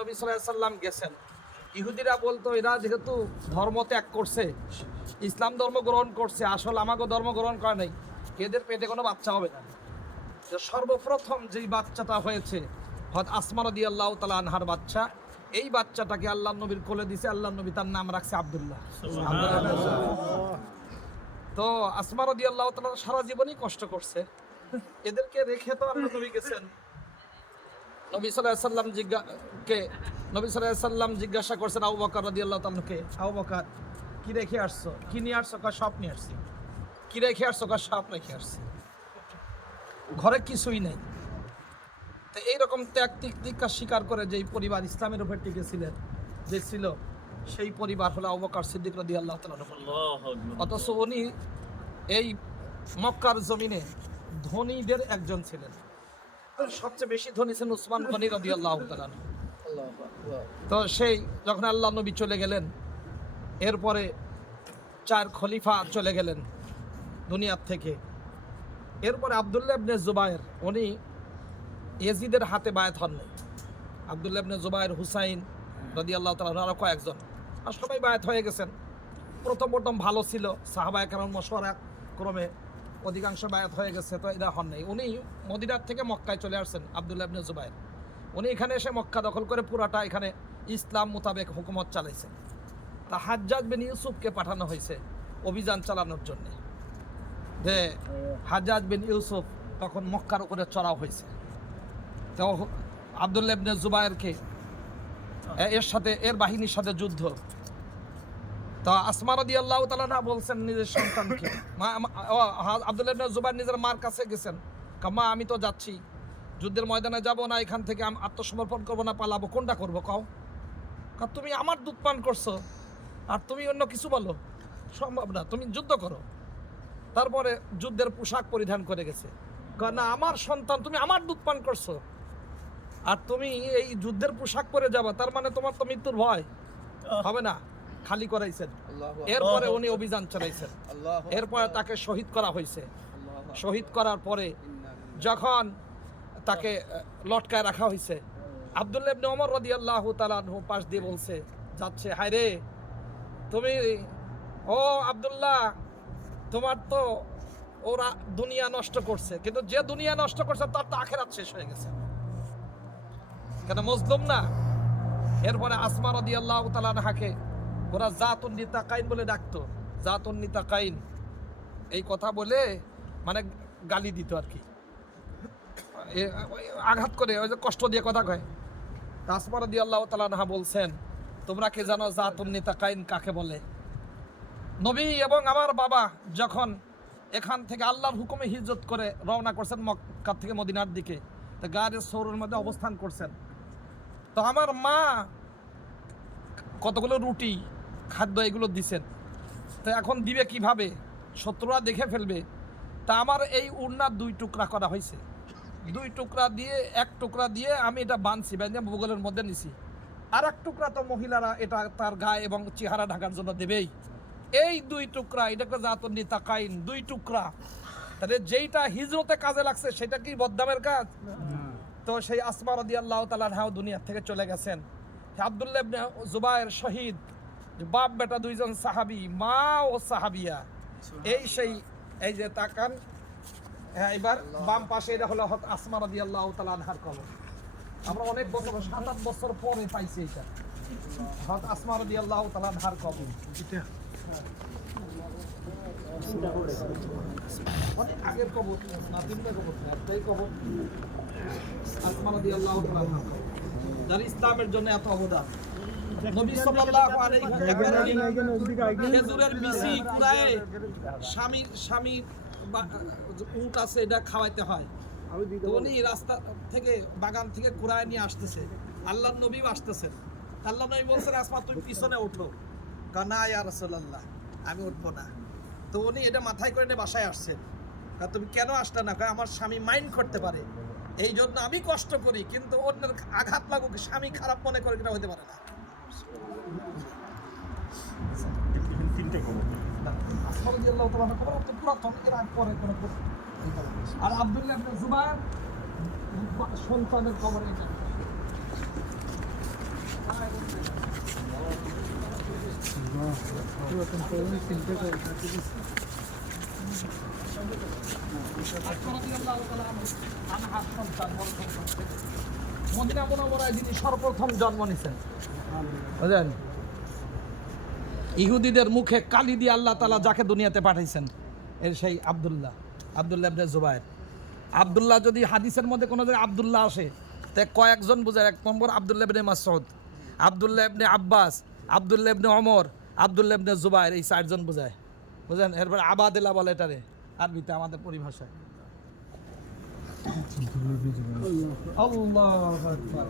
নবী সাল্লাল্লাহু আলাইহি সাল্লাম গেছেন, ইহুদিরা বলতো এরা যেহেতু ধর্ম ত্যাগ করছে, ইসলাম ধর্ম গ্রহণ করছে, আসল আমাকে ধর্ম গ্রহণ করে নাই, এদের পেটে কোনো বাচ্চা হবে না। তো সর্বপ্রথম যেই বাচ্চাটা হয়েছে হযরত আসমা রাদিয়াল্লাহু তাআলা আনহার বাচ্চা, এই বাচ্চাটাকে আল্লাহর নবীর কোলে দিয়েছে, আল্লাহর নবী তার নাম রাখছে আব্দুল্লাহ। তো আসমা রাদিয়াল্লাহু তাআলা সারা জীবনই কষ্ট করছে, এদেরকে রেখে তো আল্লাহর নবী গেছেন। নবী সাল্লাল্লাহু আলাইহি সাল্লাম জিজ্ঞাসা করছেন আবু বকর রাদিয়াল্লাহু তাআলাকে, আবু বকর কি রেখে আসছো, কি নিয়ে আসছো? কা সব নিয়ে আসছি। কি রেখে আসছো? কা সব রেখে আসছি, ঘরে কিছুই নেই। তো এইরকম ত্যাগ তিতিক্ষা স্বীকার করে যেই পরিবার ইসলামের উপর টিকেছিলেন, যে ছিল, সেই পরিবার হলো আবু বকর সিদ্দিক রাদিয়াল্লাহু তাআলা। অথচ উনি এই মক্কার জমিনে ধনীদের একজন ছিলেন, সবচেয়ে বেশি ধনী ছিলেন উসমান গনি রাদিয়াল্লাহু তাআলা। তো সেই যখন আল্লাহ নবী চলে গেলেন, এরপরে 4 খলিফা চলে গেলেন দুনিয়ার থেকে। এরপরে আব্দুল্লাহ ইবনে জুবায়ের, উনি ইয়াজিদের হাতে বায়াত হন নাই। আব্দুল্লাহ ইবনে জুবায়ের, হুসাইন রাদিয়াল্লাহু তাআলা আরো কয়েকজন, আর সবাই বায়াত হয়ে গেছেন। প্রথম ভালো ছিল, সাহাবায়ে কেরাম মশওয়ারা ক্রমে অধিকাংশ বায়াত হয়ে গেছে, তো এরা হন নাই। উনি মদিনার থেকে মক্কায় চলে আসছেন আব্দুল্লাহ ইবনে জুবায়ের। উনি এখানে এসে মক্কা দখল করে পুরাটা এখানে ইসলাম মোতাবেক হুকুমত চালাইছেন। তা হাজ্জাজ বিন ইউসুফকে পাঠানো হয়েছে অভিযান চালানোর জন্য। যে হাজ্জাজ বিন ইউসুফ তখন মক্কার উপরে চড়াও হয়েছে, তো আব্দুল্লাহ ইবনে জুবায়েরকে এর বাহিনীর সাথে যুদ্ধ। তো আসমা রাদিয়াল্লাহু তাআলা না বলছেন নিজের সন্তানকে, আব্দুল্লাহ ইবনে জুবায়ের নিজের মার কাছে গেছেন, মা আমি তো যাচ্ছি, যুদ্ধের ময়দানে যাব না, এখান থেকে আমি আত্মসমর্পণ করবো না পালাবো, কোনটা করবো কও? তুমি আমার দুধ পান করছো আর তুমি অন্য কিছু বলো, সম্ভব না, তুমি যুদ্ধ করো। তারপরে যুদ্ধের পোশাক পরিধান করে গেছে, না আমার সন্তান, তুমি আমার দুধ পান করছো আর তুমি এই যুদ্ধের পোশাক পরে যাবা, তার মানে তোমার তো মৃত্যুর ভয় হবে না, খালি করাইছেন। এরপরে উনি অভিযান চালাইছেন, এরপরে তাকে শহীদ করা হয়েছে। শহীদ করার পরে যখন তাকে লটকায় রাখা হয়েছে, আব্দুল্লাহ ইবনে ওমর রাদিয়াল্লাহু তাআলা আনহু পাশ দিয়ে বলছে, যাচ্ছে, হায় রে তুমি, ও আব্দুল্লাহ, তোমার তো ওরা দুনিয়া নষ্ট করছে, কিন্তু যে দুনিয়া নষ্ট করছে তার তো আখিরাত শেষ হয়ে গেছে, কেন মজলুম না? এরপরে আসমা রাদিয়াল্লাহু তাআলা আনহাকে ওরা জাতুন নিতাকাইন বলে ডাকতো, জাতুন নিতাকাইন, এই কথা বলে মানে গালি দিত আর কি, আঘাত করে, ওই যে কষ্ট দিয়ে কথা কয়। আসমা রাদিয়াল্লাহু তাআলা আনহা বলছেন, তোমরা কি জানো জাতুন নিতাকাইন কাকে বলে? নবী এবং আমার বাবা যখন এখান থেকে আল্লাহর হুকুমে হিজরত করে রওনা করছেন মক্কা থেকে মদিনার দিকে, তো গায়ের সৌরের মধ্যে অবস্থান করছেন, তো আমার মা কতগুলো রুটি খাদ্য এগুলো দিছেন, তো এখন দিবে কিভাবে, শত্রুরা দেখে ফেলবে। তা আমার এই উড়নার 2 টুকরা করা হয়েছে, 2 টুকরা দিয়ে 1 টুকরা দিয়ে আমি এটা বাঁধছি, বেঁধে ভূগোলের মধ্যে নিছি, আর 1 টুকরা তো মহিলারা এটা তার গায়ে এবং চেহারা ঢাকার জন্য দেবেই। এই 2 টুকরা, এটাকে জাতুন নিতাকাইন, 2 টুকরা, তাহলে যেইটা হিজরতে কাজে লাগছে সেটা কি বদনামের কাজ? তো সেই আসমা রাদিয়াল্লাহু তাআলা আনহা দুনিয়া থেকে চলে গেছেন। আব্দুল্লাহ ইবনে জুবায়ের শহীদ, বাপ বেটা 2 জন সাহাবী, মা ও সাহাবিয়া। এই যে তাকান, হ্যাঁ, এবার বাম পাশে এটা হলো হযরত আসমা রাদিয়াল্লাহু তাআলা আনহার কবর। আমরা অনেক বছর, 7-8 বছর পরে পাইছি এটা, হযরত আসমা রাদিয়াল্লাহু তাআলা আনহার কবর। অনেক আগের কবর না, 3টা কবর, একটাই কবর আসমা রাদিয়াল্লাহু তাআলা আনহা, যার ইসলামের জন্য এত অবদান। নবী সাল্লাল্লাহু আলাইহি ওয়াসাল্লাম খেজুরের বিচি কুড়ায়ে স্বামী উট আছে এটা খাওয়াইতে হয়, উনি রাস্তা থেকে বাগান থেকে কুড়ায় নিয়ে আসতেছে, আল্লাহর নবী আসতেছেন, আল্লাহ নবী বলছেন আসমা তুমি পিছনে ওঠো, না ইয়া রাসূলুল্লাহ আমি উঠবো না। তো উনি এটা মাথায় করে নিয়ে বাসায় আসছেন, তুমি কেন আসলে না? আমার স্বামী মাইন্ড করতে পারে, এই জন্য আমি কষ্ট করি, কিন্তু অন্যের আঘাত লাগুক, স্বামী খারাপ মনে করে, এটা হতে পারে না। আর আব্দুল্লাহ ইবনে জুবায়ের সন্তানের কবর এটা। মদিনা মুনাওয়ারায় যিনি সর্বপ্রথম জন্ম নিয়েছেন, বুঝলেন, ইহুদিদের মুখে কালি দিয়ে আল্লাহ তাআলা যাকে দুনিয়াতে পাঠাইছেন এর সেই আব্দুল্লাহ ইবনে জুবায়ের। আব্দুল্লাহ যদি হাদিসের মধ্যে কোনো জায়গায় আব্দুল্লাহ আসে, তে কয়েকজন বোঝায়। এক নম্বর আব্দুল্লাহ ইবনে মাসউদ, আব্দুল্লাহ ইবনে আব্বাস, আব্দুল্লাহ ইবনে ওমর, আব্দুল্লাহ ইবনে জুবায়ের, এই চারজন বোঝায়, বুঝলেন। এরপর আবাদিল্লাহ বলে এটারে আরবিতে, আমাদের পরিভাষায়। আল্লাহু আকবার।